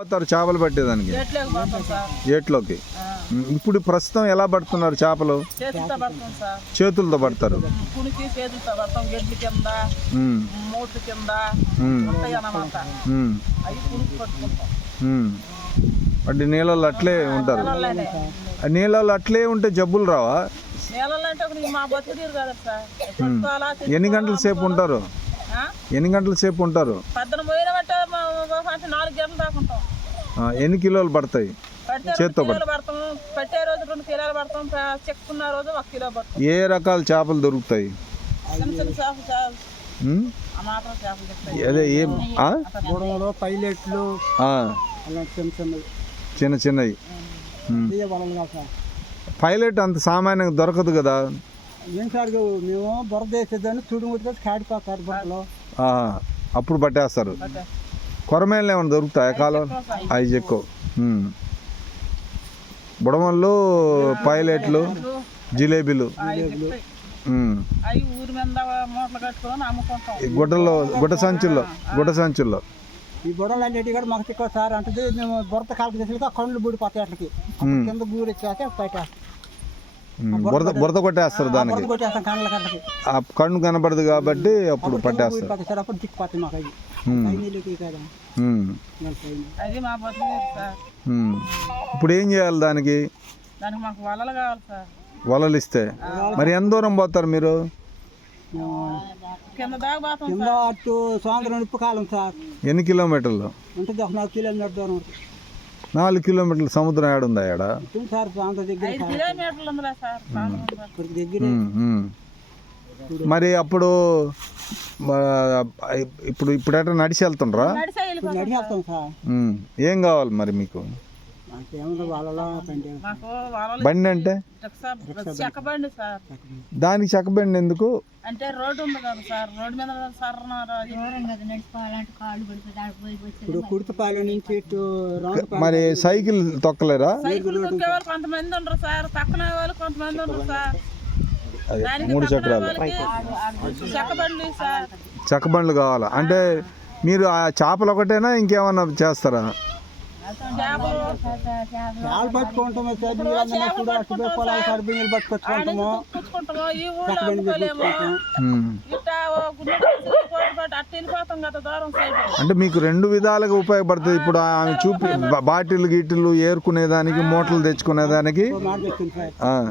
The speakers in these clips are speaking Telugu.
పోతారు చేపలు పట్టేదానికి. ఏట్లోకి ఇప్పుడు ప్రస్తుతం ఎలా పడుతున్నారు చేపలు? చేతులతో పడతారు. అంటే నీళ్ళల్లో అట్లే ఉంటారు. నీళ్ళల్లో అట్లే ఉంటే జబ్బులు రావా? నీళ్ళలో ఎన్ని గంటల సేపు ఉంటారు? ఎన్ని గంటల సేపు ఉంటారు? ఎన్ని కిలోలు పడతాయి? చేత్తో కిలోలు పడతాం. పట్టే రోజు రెండు కిలోలు పడతాం. చెక్కున్న రోజు ఒక కిలో పడతాం. ఏ రకాల చేపలు దొరుకుతాయి? అదే ఏం పైలెట్లు చిన్న చిన్నవి. పైలట్ అంత సామాన్యంగా దొరకదు కదా? ఏం సార్ మేము బురద వేసేదాన్ని కాడిపోతారు అప్పుడు పట్టేస్తారు. కొరమేళ్ళు ఏమైనా దొరుకుతాయి కాలం అవి ఎక్కువ. బుడమళ్ళు పైలట్లు జిలేబీలు. గుడ్డల్లో గుడ్డ సంచుల్లో గుడ్డ సంచుల్లో. ఈ బుడలు అనేటివి కూడా మాకు తిక్కువ సార్ అంటే మేము బురద కాలకి తెచ్చి కళ్ళు బూడిపోతాయి అట్లకి. కింద గూడు వచ్చాక పెట్టేస్తాం. బురద బురద కొట్టేస్తారు దానికి. కొట్టేస్తాం ఆ కన్ను కనబడదు కాబట్టి అప్పుడు పట్టేస్తారు. అప్పుడు దిక్కుపోతాయి మాకు అవి. అది మా. ఇప్పుడు ఏం చేయాలి దానికి? దానికి మాకు వలలు కావాలి సార్. వలలు ఇస్తే. మరి ఎంత దూరం పోతారు మీరు? మేము కింద దాకా పోతాం కింద అటు సాయంత్రం ఉప్పు కాలం సార్. ఎన్ని కిలోమీటర్లు? ఉంటుంది ఒక నాలుగు కిలోమీటర్ దూరం ఉంటుంది. నాలుగు కిలోమీటర్ల సముద్రం ఏడుందా ఆడ. మరి అప్పుడు మా, ఇప్పుడు ఇప్పుడు ఎట్లా నడిచి వెళ్తుండ్రా. ఏం కావాలి మరి మీకు? బండి అంటే? రిక్షా చెక్క బండి సార్. దానికి చెక్కబండి ఎందుకు? అంటే రోడ్డు ఉంది కదా సార్ రోడ్డు మీద కుర్తుపాలెం నుంచి మరి సైకిల్ తొక్కలేరా? సైకిల్ తొక్కే వాళ్ళు కొంతమంది ఉండరు సార్ పక్కన వాళ్ళు కొంతమంది ఉండరు సార్. మూడు చక్రాలు. సార్. చెక్కబండ్లు కావాలా? అంటే మీరు ఆ చేపలు ఒకటేనా ఇంకేమన్నా చేస్తారా? చేపలు చాలు పట్టుకుంటాము సార్? కూడా అటు పొలాలు పట్టుకొచ్చుకుంటాము? అంటే మీకు రెండు విధాలుగా ఉపయోగపడుతుంది. ఇప్పుడు ఆమె చూపి బాటిల్ గీటిల్ ఏరుకునేదానికి మూటలు తెచ్చుకునేదానికి.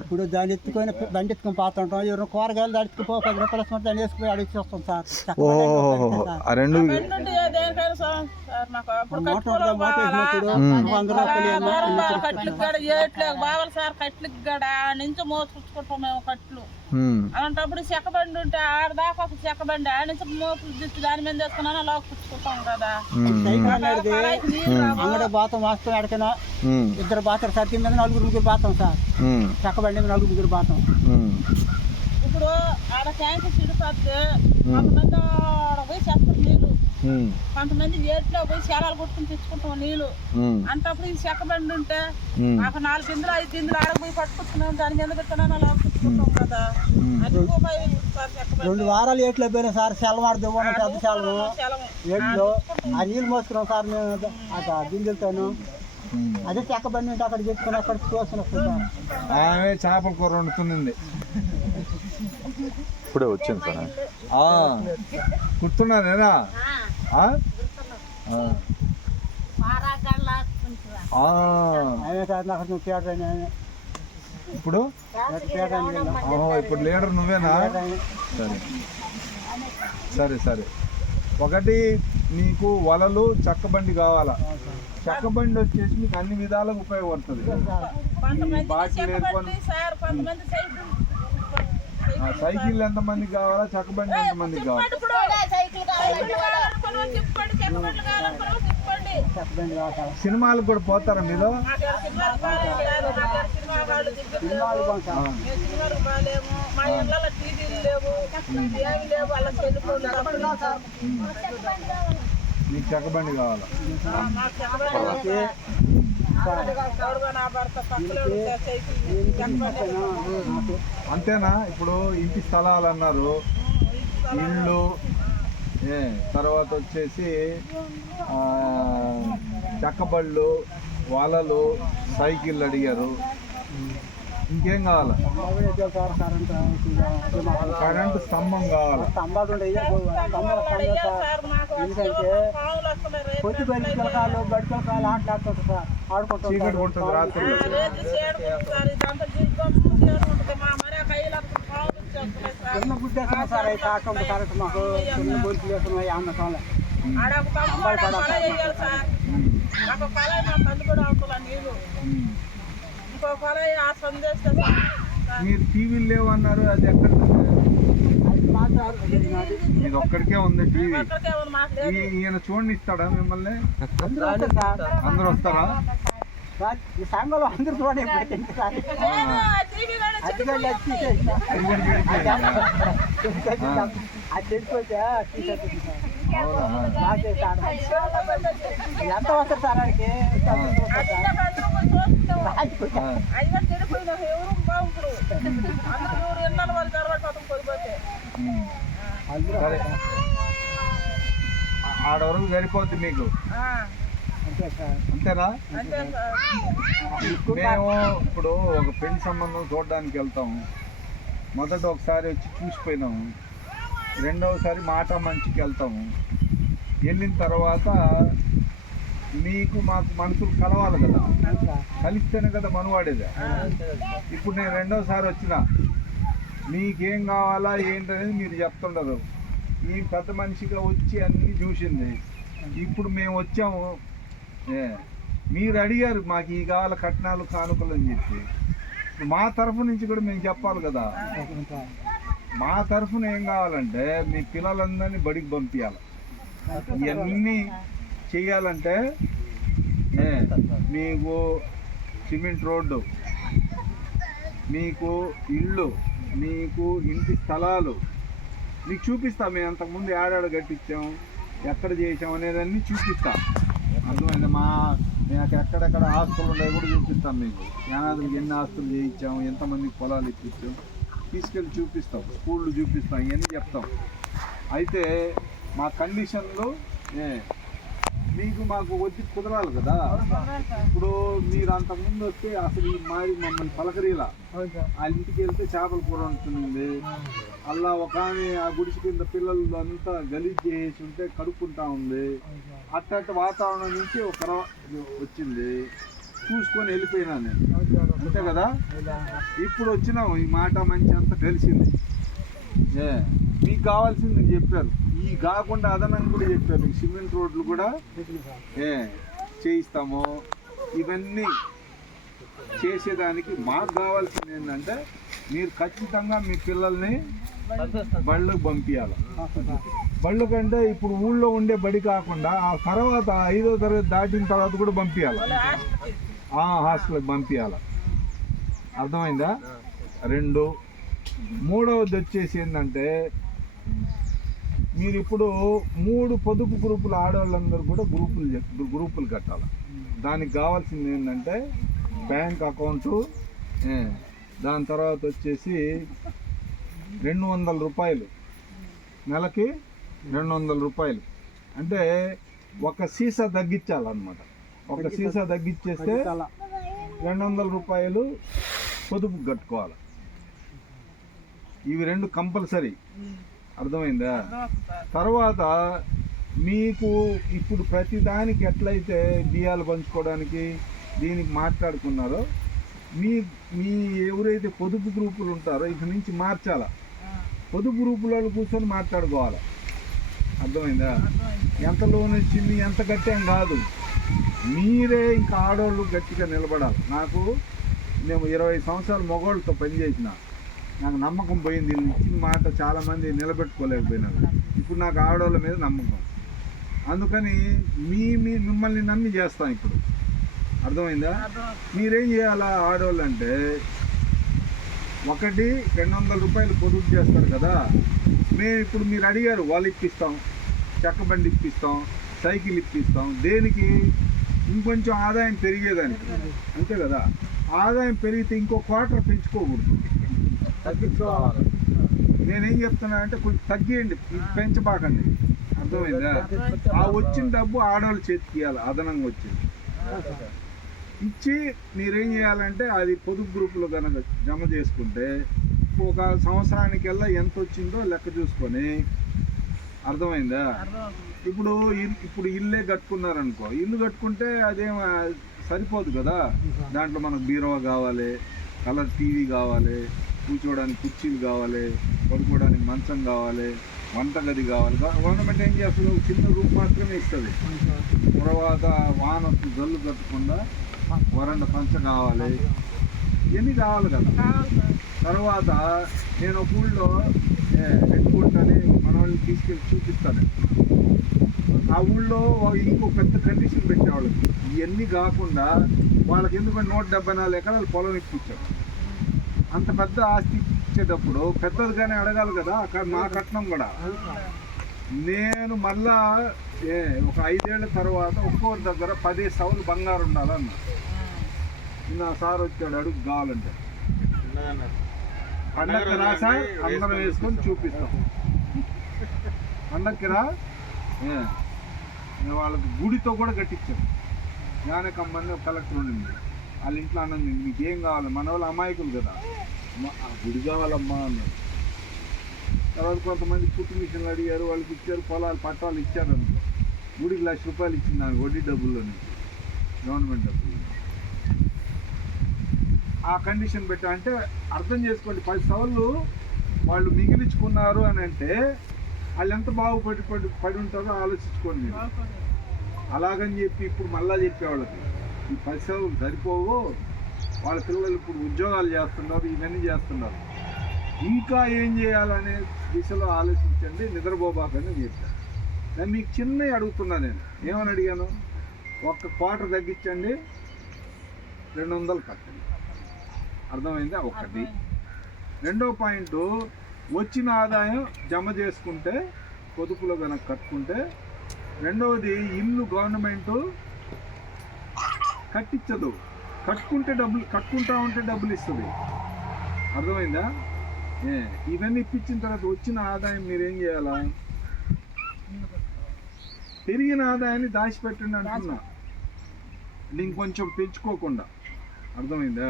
ఇప్పుడు దాన్ని ఎత్తుకొని బండి ఎత్తుకొని పోతుంటాం ఎవరైనా కూరగాయలు దాడుచుకుపో పది రూపాయలు వస్తుంది దాన్ని వేసుకుపోయి అడిగి వస్తాం సార్. ఓహో రెండు మోటార్ వేసినప్పుడు వంద రూపాయలు కట్లకు ఏట్లేక బావాలి సార్ కట్లకు గడ ఆ నుంచి మోసుకుంటాం మేము కట్లు. అలాంటప్పుడు చెక్క బండి ఉంటే ఆడదాకా ఒక చెక్క బండి ఆడ నుంచి మోపులు దాని మీద వేసుకున్నాను అలా పుచ్చుకుంటాం కదా. అంగడి బాతం వాస్తవం ఎడకైనా ఇద్దరు బాతారు సార్ మీద నలుగురు ముగ్గురు బాతాం సార్. ఉమ్, చక్క బండి మీద నలుగురు ముగ్గురు బాతాం ఇప్పుడు ఆడ ట్యాంక్ చిడిపోతే కొంతమంది ఆడ పోయి ఉమ్, కొంతమంది ఏట్లో పోయి చేరాలు కొట్టుకుని తెచ్చుకుంటాం అంటప్పుడు ఈ చెక్క బండి ఉంటే ఉమ్, నాకు నాలుగు గింజలు ఐదు గింజలు ఆడ పోయి పట్టుకొచ్చుకున్నాం. దాని మీద పెట్టినాను అలా పుచ్చుకుంటాం కదా. అది రెండు వారాలు ఏట్లో పోయినా సార్ సెలవాడు దివ్వను పెద్ద సెలవు. ఏట్లో ఆ నీళ్ళు మోసుకున్నాం సార్ మేము. అక్కడ గింజలతోను. అదే చెక్క బండి ఉంటే అక్కడ చెప్పుకుని అక్కడ ఆమె చేపల కూర వండుతుంది ఇప్పుడే వచ్చింది సార్. గుర్తున్నా నేనా ఇప్పుడు? ఇప్పుడు లీడర్ నువ్వేనా? సరే. సరే సరే. ఒకటి నీకు వలలు చెక్కబండి కావాలా? చెక్కబండి వచ్చేసి మీకు అన్ని విధాలుగా ఉపయోగపడుతుంది. సైకిల్. ఎంతమందికి కావాలా? చెక్కబండి ఎంతమందికి కావాలా? సినిమాలకు కూడా పోతారా మీరు? లేవు లేవు మీకు చెక్కబండి కావాలా? చెక్క అంతేనా? ఇప్పుడు ఇంటి స్థలాలు అన్నారు. ఇళ్ళు తర్వాత వచ్చేసి చెక్కబళ్ళు వలలు సైకిళ్ళు అడిగారు. ఇంకేం కావాలా? సార్ కరెంట్ కరెంటు స్తంభం కావాలి. స్తంభాలు చీకటి కొడుతుంది రాత్రి అంతా పావులు వచ్చేస్తున్నాయి సార్ చిన్న అయితే ఆడుకుంటే కరెక్ట్ మాకు చిన్న బొరుకులు వేస్తున్నాయి అన్న కొల వేయాలి సార్ ఒక కొల మా తల్లి కూడా అవుతుంది. ఇంకో కొల ఆ సార్ మీరు టీవీలు లేవన్నారు అది ఎక్కడ అది మాట్లాడు ఇది ఒక్కడికే ఉంది టీవీ ఈయన చూడండి ఇస్తాడా మిమ్మల్ని? అందరూ వస్తారు ఈ సంఘంలో అందరూ చూడండి పెడితే అది సార్ ఎంత వస్తారు సార్? ఆడికి ఆ. అయ్యా చెడిపోయిన ఎవరు బాగుంటారు అందరూ ఎవరు ఎన్నాళ్ళు వాళ్ళు తర్వాత అతను కొడిపోతే ఉమ్. అందరూ సరే. ఆడ వరకు సరిపోద్ది మీకు. అంతేనా? మేము ఇప్పుడు ఒక పెళ్ళి సంబంధం చూడడానికి వెళ్తాము మొదట ఒకసారి వచ్చి చూసిపోయినాము రెండవసారి మాట మంచికి వెళ్తాము వెళ్ళిన తర్వాత మీకు మాకు మనసులు కలవాలి కదా. కలిస్తేనే కదా మనవాడేది ఇప్పుడు నేను రెండోసారి వచ్చిన మీకేం కావాలా ఏంటనేది మీరు చెప్తుండరు. ఈ పెద్ద మనిషిగా వచ్చి అన్నీ చూసింది. ఇప్పుడు మేము వచ్చాము. మీరు అడిగారు మాకు ఈ కావాల కట్నాలు కానుకలు అని చెప్పి. మా తరఫు నుంచి కూడా మేము చెప్పాలి కదా. మా తరఫున ఏం కావాలంటే మీ పిల్లలందరినీ బడికి పంపించాలి ఇవన్నీ చేయాలంటే మీకు సిమెంట్ రోడ్డు మీకు ఇళ్ళు మీకు ఇంటి స్థలాలు. మీకు చూపిస్తాం మేము అంతకుముందు ఏడాడు కట్టించాం ఎక్కడ చేసాం అనేదన్నీ చూపిస్తాం. అర్థమైంది మా నాకు ఎక్కడెక్కడ ఆస్తులు ఉండేవి కూడా చూపిస్తాం మీకు. యానాదులకు ఎన్ని ఆస్తులు చేయించాము ఎంతమందికి పొలాలు ఇప్పించాం తీసుకెళ్ళి చూపిస్తాం స్కూళ్ళు చూపిస్తాం ఇవన్నీ చెప్తాం. అయితే మా కండిషన్లు మీకు మాకు వచ్చి కుదరాలి కదా? ఇప్పుడు మీరు అంతకుముందు వస్తే అసలు మారి మమ్మల్ని పలకరీలా ఆ ఇంటికి వెళ్తే చేపల కూర ఉంటుంది అలా ఒక ఆమె ఆ గుడిసి కింద పిల్లలు అంతా గలీజ్ చేసి ఉంటే కడుక్కుంటా ఉంది. అట్టట్టు వాతావరణం నుంచి ఒక వచ్చింది. చూసుకొని వెళ్ళిపోయినా నేను. అంతే కదా? ఇప్పుడు వచ్చినాం ఈ మాట మంచి అంతా కలిసింది ఏ మీకు కావాల్సింది చెప్పారు ఈ కాకుండా అదనంగా కూడా చెప్పారు మీకు. సిమెంట్ రోడ్లు కూడా చేయిస్తాము. ఇవన్నీ చేసేదానికి మాకు కావాల్సింది ఏంటంటే మీరు ఖచ్చితంగా మీ పిల్లల్ని బళ్ళకు పంపించాలి బళ్ళు కంటే ఇప్పుడు ఊళ్ళో ఉండే బడి కాకుండా ఆ తర్వాత ఐదో తరగతి దాటిన తర్వాత కూడా పంపించాలి హాస్టల్కి పంపించాలి అర్థమైందా? రెండు. మూడవది వచ్చేసి ఏంటంటే మీరు ఇప్పుడు మూడు పొదుపు గ్రూపులు ఆడవాళ్ళందరూ కూడా గ్రూపులు గ్రూపులు కట్టాలి? దానికి కావాల్సింది ఏంటంటే బ్యాంక్ అకౌంటు దాని తర్వాత వచ్చేసి రెండు వందల రూపాయలు. నెలకి రెండు వందల రూపాయలు. అంటే ఒక సీసా తగ్గించాలన్నమాట. ఒక సీసా తగ్గించేస్తే రెండు వందల రూపాయలు పొదుపు కట్టుకోవాలి. ఇవి రెండు కంపల్సరీ. అర్థమైందా? తర్వాత మీకు ఇప్పుడు ప్రతి దానికి ఎట్లయితే బియ్యాలు పంచుకోవడానికి దీనికి మాట్లాడుకున్నారో మీ మీ ఎవరైతే పొదుపు గ్రూపులు ఉంటారో ఇక నుంచి మార్చాలా. పొదుపు గ్రూపులలో కూర్చొని మాట్లాడుకోవాలి. అర్థమైందా? ఎంత లోన్ వచ్చింది ఎంత కట్టాం కాదు. మీరే ఇంకా ఆడవాళ్ళు గట్టిగా నిలబడాలి. నాకు నేను ఇరవై సంవత్సరాలు మగవాళ్ళతో పనిచేసిన నాకు నమ్మకం పోయింది. ఇచ్చిన మాట చాలామంది నిలబెట్టుకోలేకపోయినారు. ఇప్పుడు నాకు ఆడవాళ్ళ మీద నమ్మకం. అందుకని మీ మీ మిమ్మల్ని నమ్మి చేస్తాం ఇప్పుడు. అర్థమైందా? మీరేం చేయాలా ఆడవాళ్ళు అంటే ఒకటి రెండు వందల రూపాయలు పొదుపు చేస్తారు కదా. మేము ఇప్పుడు మీరు అడిగారు వాళ్ళు ఇప్పిస్తాం. చెక్క బండి ఇప్పిస్తాం సైకిల్ ఇప్పిస్తాం. దేనికి? ఇంకొంచెం ఆదాయం పెరిగేదానికి. అంతే కదా? ఆదాయం పెరిగితే ఇంకో క్వార్టర్ పెంచుకోకూడదు. తగ్గించుకోవాలి. నేనేం చెప్తున్నా అంటే కొంచెం తగ్గియండి పెంచబాకండి. అర్థమైందా? ఆ వచ్చిన డబ్బు ఆడవాళ్ళు చేతికి ఇవ్వాలి అదనంగా వచ్చింది. ఇచ్చి మీరేం చేయాలంటే అది పొదుపు గ్రూపులో కనుక జమ చేసుకుంటే ఒక సంవత్సరానికల్లా ఎంత వచ్చిందో లెక్క చూసుకొని అర్థమైందా? ఇప్పుడు ఇప్పుడు ఇల్లే కట్టుకున్నారనుకో ఇల్లు కట్టుకుంటే అదేం సరిపోదు కదా? దాంట్లో మనకు బీరువా కావాలి కలర్ టీవీ కావాలి కూర్చోవడానికి కుర్చీలు కావాలి పడుకోవడానికి మంచం కావాలి వంటగది కావాలి. గవర్నమెంట్ ఏం చేస్తుంది ఒక చిన్న రూమ్ మాత్రమే ఇస్తుంది. తర్వాత వాన జల్లు కట్టకుండా వరండ పంచ కావాలి. ఇవన్నీ కావాలి కదా. తర్వాత నేను ఒక ఊళ్ళో హెడ్ బుల్ట్ అని మన వాళ్ళని తీసుకెళ్ళి చూపిస్తాను. ఆ ఊళ్ళో ఇంకో పెద్ద కండిషన్ పెట్టేవాళ్ళు. ఇవన్నీ కాకుండా వాళ్ళకి ఎందుకంటే నూట డెబ్బై నాలుగు ఎకరాలు పొలం ఇప్పించారు. అంత పెద్ద ఆస్తి ఇచ్చేటప్పుడు పెద్దదిగానే అడగాలి కదా అక్కడ మా కట్నం కూడా. నేను మళ్ళా ఏ ఒక ఐదేళ్ళ తర్వాత ఒక్కొక్కరి దగ్గర పది సౌలు బంగారు ఉండాలన్న. నా సార్ వచ్చాడు అడుగు కావాలంటే. పండక్కి రా సార్ అందరం వేసుకొని చూపిస్తాం. పండక్కి రా వాళ్ళకి గుడితో కూడా కట్టించాను. యానకమ్మని ఒక కలెక్టర్ ఉండింది. వాళ్ళ ఇంట్లో అన్నది మీకు ఏం కావాలి? మన వాళ్ళు అమాయకులు కదా. గుడి కావాలమ్మా అన్నారు తర్వాత కొంతమంది కుట్టు మిషన్లు అడిగారు వాళ్ళకి ఇచ్చారు పొలాలు పట్టాలు ఇచ్చారు అనుకో. గుడికి లక్ష రూపాయలు ఇచ్చింది నాకు వడ్డీ డబ్బుల్లోని. గవర్నమెంట్ డబ్బులు ఆ కండిషన్ పెట్టా. అంటే అర్థం చేసుకోండి పది సవర్లు వాళ్ళు మిగిలించుకున్నారు అని అంటే వాళ్ళు ఎంత బాగుపడి పడి పడి ఉంటారో ఆలోచించుకోండి అలాగని చెప్పి ఇప్పుడు మళ్ళా చెప్పే వాళ్ళకి ఈ సవర్లు సరిపోవు. వాళ్ళ పిల్లలు ఇప్పుడు ఉద్యోగాలు చేస్తున్నారు ఇవన్నీ చేస్తున్నారు. ఇంకా ఏం చేయాలనే దిశలో ఆలోచించండి నిద్రపోబాకని చెప్పాను నేను మీకు చిన్నవి అడుగుతున్నా నేను. ఏమని అడిగాను? ఒక్క క్వార్టర్ తగ్గించండి రెండు వందలు కట్టండి. అర్థమైందా? ఒకటి. రెండో పాయింట్ వచ్చిన ఆదాయం జమ చేసుకుంటే పొదుపులో కనుక కట్టుకుంటే రెండవది ఇల్లు గవర్నమెంట్ కట్టించదు. కట్టుకుంటే డబ్బులు కట్టుకుంటా ఉంటే డబ్బులు ఇస్తుంది. అర్థమైందా? ఏ ఇవన్నీ ఇప్పించిన తర్వాత వచ్చిన ఆదాయం మీరేం చేయాలా? పెరిగిన ఆదాయాన్ని దాచిపెట్టండి అంటున్నా. ఇంకొంచెం పెంచుకోకుండా. అర్థమైందా?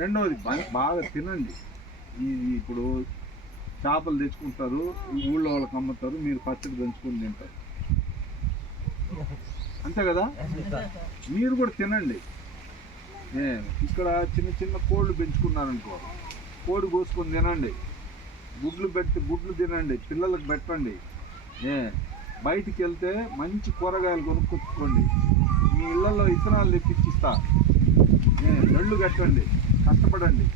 రెండవది బాగా తినండి. ఈ ఇప్పుడు చేపలు తెచ్చుకుంటారు ఊళ్ళో వాళ్ళకి అమ్ముతారు మీరు పచ్చడి దంచుకొని తింటారు. అంతే కదా? మీరు కూడా తినండి. ఇక్కడ చిన్న చిన్న కోళ్ళు పెంచుకున్నారనుకో కోడి కోసుకొని తినండి. గుడ్లు పెట్టి గుడ్లు తినండి. పిల్లలకు పెట్టండి. ఏ బయటికి వెళ్తే మంచి కూరగాయలు కొనుక్కొచ్చుకోండి. మీ ఇళ్ళల్లో ఇత్తనాలు తెప్పించిస్తా. ఏ నెళ్ళు కట్టండి. కష్టపడండి.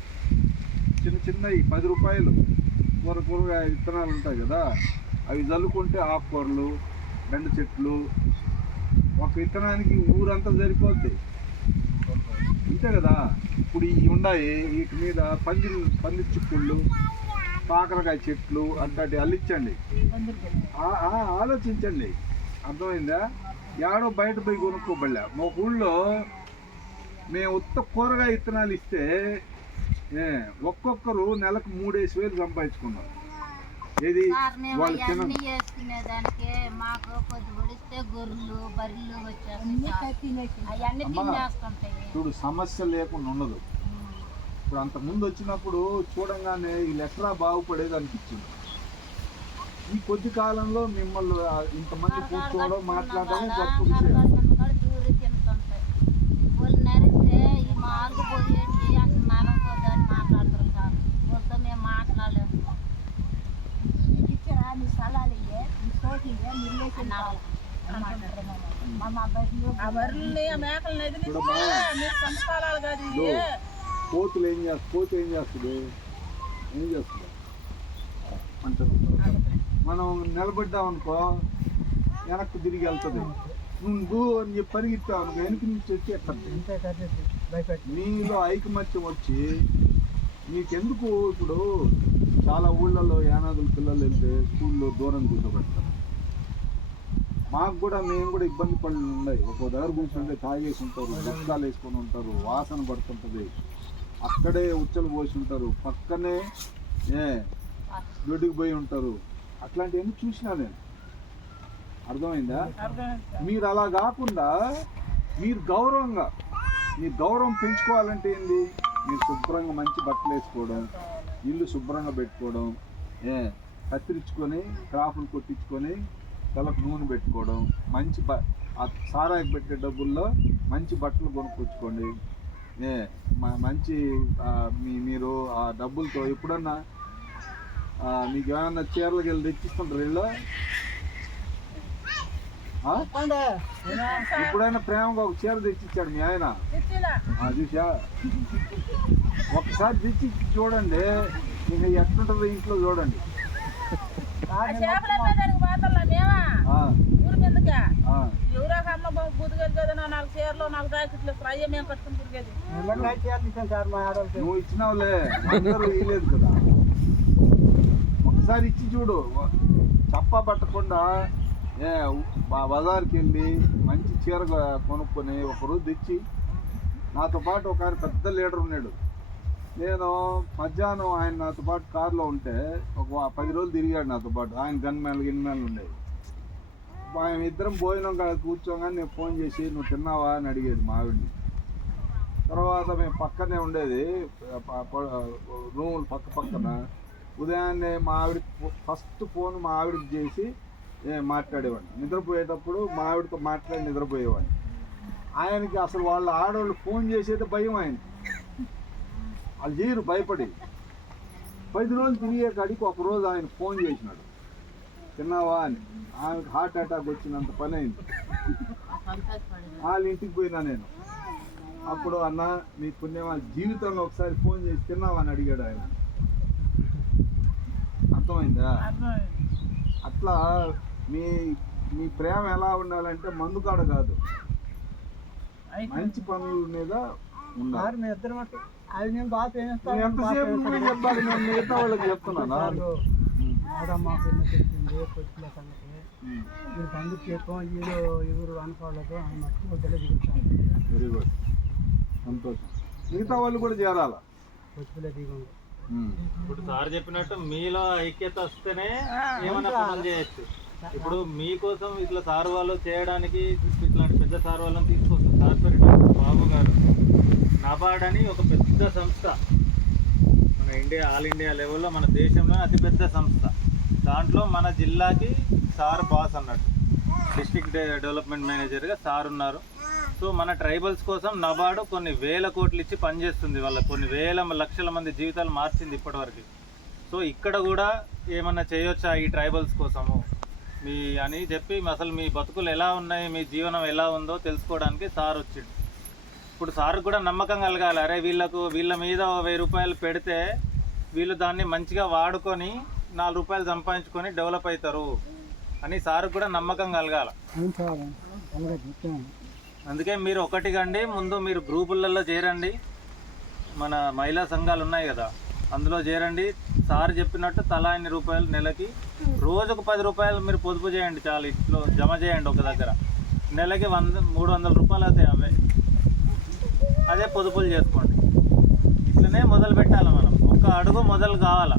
చిన్న చిన్నవి పది రూపాయలు కూర కూరగాయ విత్తనాలు ఉంటాయి కదా అవి చల్లుకుంటే ఆకుకూరలు బెండ చెట్లు ఒక విత్తనానికి ఊరంతా సరిపోద్ది. అంతే కదా? ఇప్పుడు ఇవి ఉన్నాయి వీటి మీద పంది పంది చిక్కుళ్ళు కాకరకాయ చెట్లు అట్లాంటి అల్లించండి ఆలోచించండి. అర్థమైందా? యాడో బయట పోయి కొనుక్కోబడలే. మా ఊళ్ళో మేము ఉత్త కూరగాయ విత్తనాలు ఇస్తే ఒక్కొక్కరు నెలకు మూడేసి వేలు సంపాదించుకున్నారు ఏది? చేసుకునేదానికి మాకు పొడిస్తే గొర్రెలు బర్రెలు వచ్చేస్తాయి చూడు సమస్య లేకుండా ఉండదు. ఇప్పుడు అంత ముందు వచ్చినప్పుడు చూడంగానే వీళ్ళు ఎట్లా బాగుపడేది అనిపించింది. ఈ కొద్ది కాలంలో మిమ్మల్ని ఇంతమంది కూర్చోవడం మాట్లాడడం గొప్ప విషయం దూరి తింటుంటాయి వాళ్ళు నరిస్తే ఈ మాలు పోయేసి అసలు నరకపోదు అని మాట్లాడతారు సార్ వాళ్ళతో మేము మాట్లాడలేము ఆ బర్రెల్ని ఆ మేకల్ని వదిలిస్తే చూడమ్మా. మీరు సంస్కారాలు కాదు ఇదో, ఇవి. కోతులు ఏం చేస్తుంది కోతి ఏం చేస్తుంది ఏం చేస్తుంది అంటారు. మనం నిలబడ్డామనుకో వెనక్కి తిరిగి వెళ్తుంది. నువ్వు అని చెప్పి పరిగెత్తావు అనుకో వెనక నుంచి వచ్చి భయపెట్టి మీలో ఐకమత్యం వచ్చి మీకెందుకు ఇప్పుడు? చాలా ఊళ్ళలో యానాదుల పిల్లలు వెళ్తే స్కూల్లో దూరం కూర్చోబెడతారు. మాకు కూడా మేము కూడా ఇబ్బంది పనులు ఉన్నాయి ఒక్కో దగ్గర కూర్చుంటే తాగేసి ఉంటారు గుట్కాలు వేసుకొని ఉంటారు వాసన పడుతుంటుంది. అక్కడే ఉచ్చలు పోసి ఉంటారు. పక్కనే ఏ దొడ్డికి పోయి ఉంటారు. అట్లాంటివన్నీ చూసినా నేను? అర్థమైందా? అర్థమైంది. మీరు అలా కాకుండా మీరు గౌరవంగా మీ గౌరవం పెంచుకోవాలంటే ఏంది? మీరు శుభ్రంగా మంచి బట్టలు వేసుకోవడం ఇల్లు శుభ్రంగా పెట్టుకోవడం ఏ కత్తిరించుకొని క్రాఫ్లు కొట్టించుకొని తలకు నూనె పెట్టుకోవడం మంచి బ ఆ సారాయికి పెట్టే డబ్బుల్లో మంచి బట్టలు కొనుక్కొచ్చుకోండి. ఏ మంచి మీ మీరు ఆ డబ్బులతో ఎప్పుడన్నా మీకు ఏమన్నా చీరలకు వెళ్ళి తెచ్చిస్తుంటారు వీళ్ళు? ఎప్పుడైనా ప్రేమగా ఒక చీర తెచ్చిచ్చాడు మీ ఆయన? చూసా ఒకసారి తెచ్చి చూడండి. ఇంకా ఎట్లుంటుందో ఇంట్లో చూడండి. ఆ. చేపలు అమ్మేదానికి పోతల్లా మేమా ఆ, ఊరి మీదకా ఆ, ఎవరాక అమ్మ కదా నాలుగు చీరలు నాలుగు జాకెట్లు ఫ్రై మేము కట్టుకుని తిరిగేది. నువ్వు ఇచ్చినావులే. అందరూ ఇయ్యలేదు కదా. ఒకసారి ఇచ్చి చూడు. చప్ప పట్టకుండా ఏ బా- బజార్కి వెళ్ళి మంచి చీర కొనుక్కొని ఒకరోజు తెచ్చి నాతో పాటు ఒక ఆయన పెద్ద లీడర్ ఉన్నాడు. నేను మధ్యాహ్నం ఆయన నాతో పాటు కారులో ఉంటే ఒక వా- పది రోజులు తిరిగాడు నాతో పాటు. ఆయన గన్ మ్యాన్లు గిన్ మ్యాన్లు ఉండేవి. మేము ఇద్దరం భోజనం కాడ కూర్చోగానే నేను ఫోన్ చేసి నువ్వు తిన్నావా? అని అడిగేది మావిడిని. తర్వాత మేము పక్కనే ఉండేది రూములు పక్క పక్కన. ఉదయాన్నే మా ఆవిడ ఫస్ట్ ఫోన్ మా ఆవిడకి చేసి మాట్లాడేవాడిని. నిద్రపోయేటప్పుడు మా ఆవిడతో మాట్లాడి నిద్రపోయేవాడిని. ఆయనకి అసలు వాళ్ళ ఆడవాళ్ళు ఫోన్ చేసేది భయం ఆయన వాళ్ళు చేయరు భయపడి. పది రోజులు తిరిగే కాడికి ఒక రోజు ఆయన ఫోన్ చేసినాడు. తిన్నావా అని. ఆమెకు హార్ట్ అటాక్ వచ్చినంత పని అయింది. వాళ్ళ ఇంటికి పోయినా నేను. అప్పుడు అన్న మీ పుణ్యమా జీవితంలో ఒకసారి ఫోన్ చేసి తిన్నావా అని అడిగాడు ఆయన. అర్థమైందా? అట్లా మీ మీ ప్రేమ ఎలా ఉండాలంటే మందు కాడ కాదు. మంచి పనుల మీద ఉండాలి. సార్ మీ ఇద్దరు మట్టి అది నేను బాగా ప్రేమిస్తాను. నువ్వు ఎంతసేపు నువ్వే చెప్పాలి? నేను మిగతా వాళ్ళకి చెప్తున్నానా? పొద్దుల సంగతి. ఉమ్. మీరు బంధు చెప్పాం వీడు ఎవరు అనుకోలేదు అని మట్టుకు తెలియజేస్తాను వెరీ గుడ్. సంతోషం. మిగతా వాళ్ళు కూడా చేరాల? దిగుంది ఉమ్. ఇప్పుడు సార్ చెప్పినట్టు మీలో ఐక్యత వస్తేనే ఏమైనా పనులు చేయొచ్చు. ఇప్పుడు మీకోసం ఇట్లా సార్ వాళ్ళు చేయడానికి ఇట్లాంటి పెద్ద సార్ వాళ్ళని తీసుకొస్తారు సార్ బాబు గారు నబార్డ్ అని ఒక పెద్ద సంస్థ. మన ఇండియా ఆల్ ఇండియా లెవెల్లో మన దేశంలో అతిపెద్ద సంస్థ. దాంట్లో మన జిల్లాకి సార్ బాస్ అన్నట్టు డిస్ట్రిక్ట్ డెవలప్మెంట్ మేనేజర్గా సార్ ఉన్నారు. సో మన ట్రైబల్స్ కోసం నబార్డు కొన్ని వేల కోట్లు ఇచ్చి పనిచేస్తుంది వాళ్ళ కొన్ని వేల లక్షల మంది జీవితాలు మార్చింది ఇప్పటివరకు. సో ఇక్కడ కూడా ఏమన్నా చేయొచ్చా ఈ ట్రైబల్స్ కోసము? మీ అని చెప్పి అసలు మీ బతుకులు ఎలా ఉన్నాయి మీ జీవనం ఎలా ఉందో తెలుసుకోవడానికి సార్ వచ్చిండు. ఇప్పుడు సార్కి కూడా నమ్మకం కలగాలి అరే వీళ్ళకు వీళ్ళ మీద వెయ్యి రూపాయలు పెడితే వీళ్ళు దాన్ని మంచిగా వాడుకొని నాలుగు రూపాయలు సంపాదించుకొని డెవలప్ అవుతారు అని సార్ కూడా నమ్మకం కలగాలి. అందుకే మీరు ఒకటి కండి ముందు మీరు గ్రూపులలో చేరండి. మన మహిళా సంఘాలు ఉన్నాయి కదా అందులో చేరండి. సార్ చెప్పినట్టు తలా ఇన్ని రూపాయలు నెలకి? రోజుకు పది రూపాయలు మీరు పొదుపు చేయండి చాలు ఇంట్లో జమ చేయండి ఒక దగ్గర. నెలకి వంద మూడు వందల రూపాయలు అవుతాయి అవే. అదే పొదుపులు చేసుకోండి. ఇట్లనే మొదలు పెట్టాలి మనం. ఒక్క అడుగు మొదలు కావాలా?